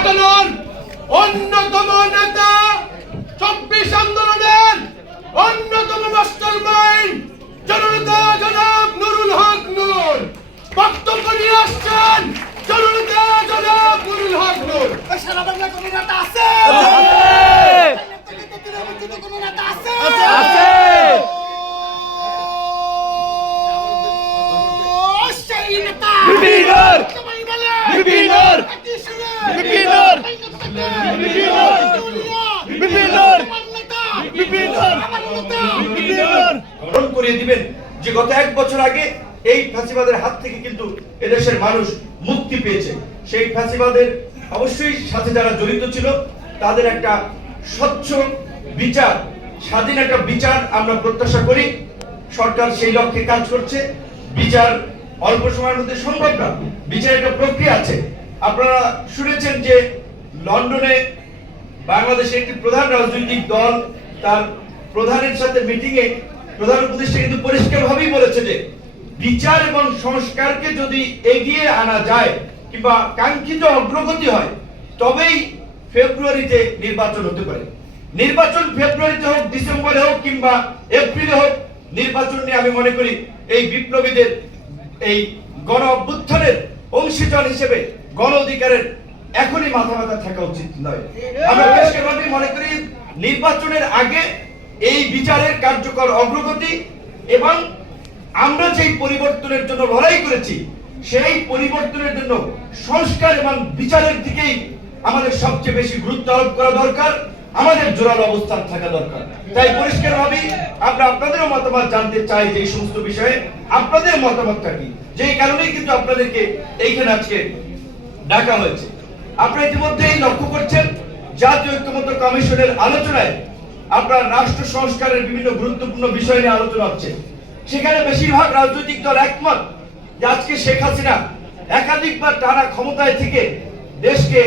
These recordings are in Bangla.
ঘটানোর অন্যতম নেতা চব্বিশ আন্দোলনের অন্যতম মাস্টার মাইন্ড জননেতা যে গত এক বছর আগে এই ফ্যাসিবাদের হাত থেকে কিন্তু এদেশের মানুষ মুক্তি পেয়েছে। সেই ফ্যাসিবাদের অবশ্যই সাথে যারা জড়িত ছিল, তাদের একটা স্বচ্ছ বিচার, স্বাধীন একটা বিচার আমরা প্রত্যাশা করি। সরকার সেই লক্ষ্যে কাজ করছে। বিচার অল্প সময়ের মধ্যে সম্ভব না। বিচারের একটা প্রক্রিয়া আছে। আপনারা শুনেছেন যে লন্ডনে বাংলাদেশের একটি প্রধান রাজনৈতিক দল তার প্রধানের সাথে মিটিং এ প্রধান উপদেষ্টা কিন্তু পরিষ্কার ভাবেই বলেছে যে বিচার এবং সংস্কারকে যদি এগিয়ে আনা যায় কিংবা কাঙ্ক্ষিত অগ্রগতি হয়, তবেই ফেব্রুয়ারিতে নির্বাচন হতে পারে। নির্বাচন ফেব্রুয়ারিতে হোক, ডিসেম্বরে হোক কিংবা এপ্রিলে হোক, নির্বাচন নিয়ে আমি মনে করি এই বিপ্লবীদের এই গণ অভ্যুত্থানের অংশীজন হিসেবে গণ অধিকারের এখনই মাথা মাথা থাকা উচিত নয়। আমরা পরিষ্কারভাবে মনে করি নির্বাচনের আগে এই বিচারের কার্যকর অগ্রগতি এবং আমরা যেই পরিবর্তনের জন্য লড়াই করেছি সেই পরিবর্তনের জন্য সংস্কার এবং বিচারের দিকেই আমাদের সবচেয়ে বেশি গুরুত্ব আরোপ করা দরকার আমাদের জোরালো অবস্থান থাকা দরকার। তাই পরিষ্কার পরিষ্কারভাবেই আমরা আপনাদেরও মতামত জানতে চাই যে সমস্ত বিষয়ে। আপনাদের মতামতটা কি? যেই কারণেই কিন্তু আপনাদেরকে এইখানে আজকে ডাকা হয়েছে। আপনারা ইতিমধ্যেই লক্ষ্য করছেন জাতীয় ঐক্যমত্য কমিশনের আলোচনায় আপনার রাষ্ট্র সংস্কারের বিভিন্ন গুরুত্বপূর্ণ বিষয় নিয়ে আলোচনা হচ্ছে। সেখানে বেশিরভাগ রাজনৈতিক দল একমত যে আজকে শেখ হাসিনা একাধিকবার টানা ক্ষমতায় থেকে দেশকে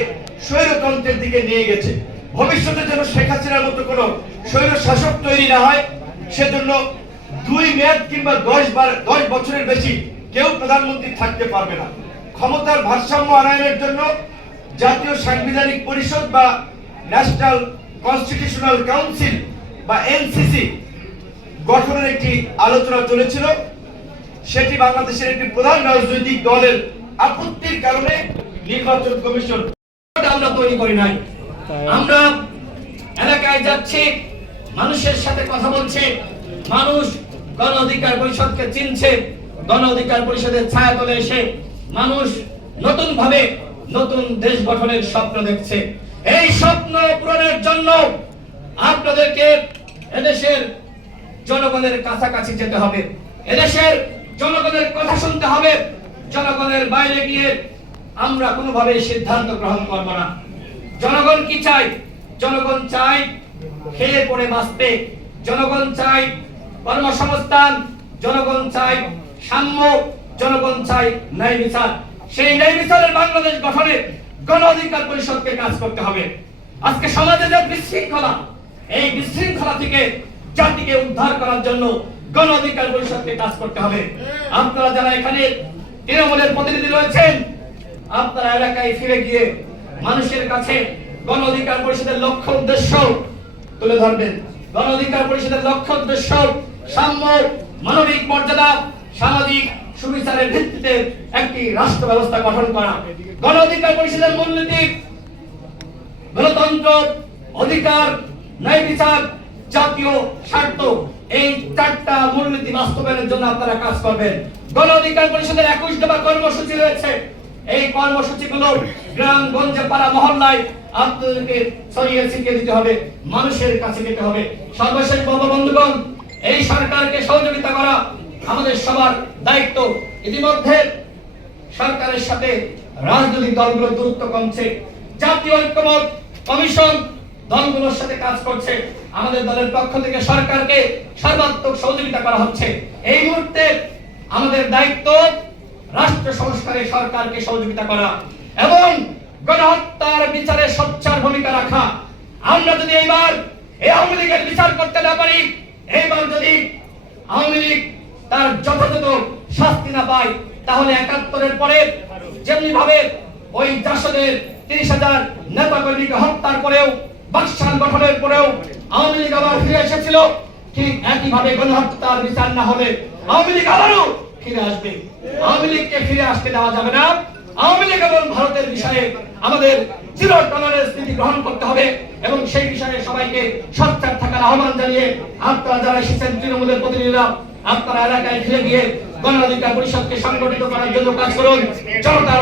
স্বৈরতন্ত্রের দিকে নিয়ে গেছে। ভবিষ্যতে যেন শেখ হাসিনার মতো কোনো স্বৈর শাসক তৈরি না হয়, সেজন্য দুই মেয়াদ কিংবা দশ বার, দশ বছরের বেশি কেউ প্রধানমন্ত্রী থাকতে পারবে না। ক্ষমতার ভারসাম্য আনয়নের জন্য জাতীয় সাংবিধানিক পরিষদ বা ন্যাশনাল কনস্টিটিউশনাল কাউন্সিল বা এনসিসি গঠনের একটি আলোচনা চলেছিল। সেটি বাংলাদেশের একটি প্রধান রাজনৈতিক দলের আপত্তির কারণে নির্বাচন কমিশন আমরা তৈরি করি নাই। আমরা এলাকায় যাচ্ছি, মানুষের সাথে কথা বলছে, মানুষ গণ অধিকার পরিষদকে চিনছে, গণ অধিকার পরিষদের ছায়া তলে এসে মানুষ নতুন ভাবে নতুন দেশ গঠনের স্বপ্ন দেখছে। এই স্বপ্ন পূরণের জন্য আপনাদেরকে এদেশের জনগণের কাছাকাছি যেতে হবে। এদেশের জনগণের কথা শুনতে হবে। জনগণের বাইরে গিয়ে আমরা কোনোভাবে সিদ্ধান্ত গ্রহণ করব না। জনগণ কি চাই জনগণ চাই খেয়ে পড়ে বাঁচতে। জনগণ চাই কর্মসংস্থান। জনগণ চাই সাম্য। জনগণ চাই ন্যায় বিচার। সেই ন্যায় বিচারের বাংলাদেশ গঠনে গণ পরিষদকে কাজ করতে হবে। আজকে সমাজে যে বিশৃঙ্খলা, এই বিশৃঙ্খলা থেকে জাতিকে উদ্ধার করার জন্য গণ পরিষদকে কাজ করতে হবে। আপনারা যারা এখানে তৃণমূলের প্রতিনিধি রয়েছেন, আপনারা এলাকায় ফিরে গিয়ে মানুষের কাছে গণ অধিকার পরিষদের লক্ষ্য উদ্দেশ্য তুলে ধরবেন। গণ অধিকার পরিষদের লক্ষ্য উদ্দেশ্য সাম্য, মানবিক মর্যাদা, সামাজিক সুবিচারের ভিত্তিতে একটি রাষ্ট্র ব্যবস্থা গঠন করা। গণ অধিকার পরিষদের মূলনীতি, গণতন্ত্র অধিকার, ন্যায় বিচার, জাতীয় স্বার্থ, এই চারটা মূলনীতি বাস্তবায়নের জন্য আপনারা কাজ করবেন। গণ অধিকার পরিষদের একুশ দফা কর্মসূচি রয়েছে। এই কর্মসূচিগুলো গ্রাম গঞ্জে পাড়া মহল্লায় আপনাদেরকে ছড়িয়ে ছিটিয়ে দিতে হবে, মানুষের কাছে দিতে হবে। সর্বশেষ বঙ্গবন্ধুগণ এই সরকারকে সহযোগিতা করা আমাদের সবার দায়িত্ব ইতিমধ্যে সরকারের সাথে রাজনৈতিক দলগুলোর দূরত্ব কমছে, জাতীয় ঐক্যমত কমিশন দলগুলোর সাথে কাজ করছে, আমাদের দলের পক্ষ থেকে সরকারকে সর্বাত্মক সহযোগিতা করা হচ্ছে। এই মুহূর্তে আমাদের দায়িত্ব রাষ্ট্র সংস্কারে সরকারকে সহযোগিতা করা এবং গণহত্যার বিচারে সোচ্চার ভূমিকা রাখা। আমরা যদি এইবার এই আওয়ামী লীগের বিচার করতে না পারি, এইবার যদি আওয়ামী লীগ তার যথাযথ শাস্তি না পায়, তাহলে একাত্তরের পরে যেমনি ভাবে ওই জাসদের তিরিশ হাজার নেতা কর্মীকে হত্যার পরেও, বাকশাল গঠনের পরেও আওয়ামী লীগ আবার ফিরে এসেছিল, ঠিক একইভাবে গণহত্যার বিচার না হলে আওয়ামী লীগ আবারও ফিরে আসবে। আওয়ামী লীগকে ফিরে আসতে দেওয়া যাবে না। আওয়ামী লীগ এবং ভারতের বিষয়ে আমাদের জিরো গ্রহণ করতে হবে এবং সেই বিষয়ে সবাইকে সচ্চার থাকার আহ্বান জানিয়ে আপনারা যারা এসেছেন তৃণমূলের প্রতিনিধিরা আপনারা এলাকায় ফিরে গিয়ে গণ অধিকার পরিষদকে সংগঠিত করার জন্য কাজ করুন। জনতার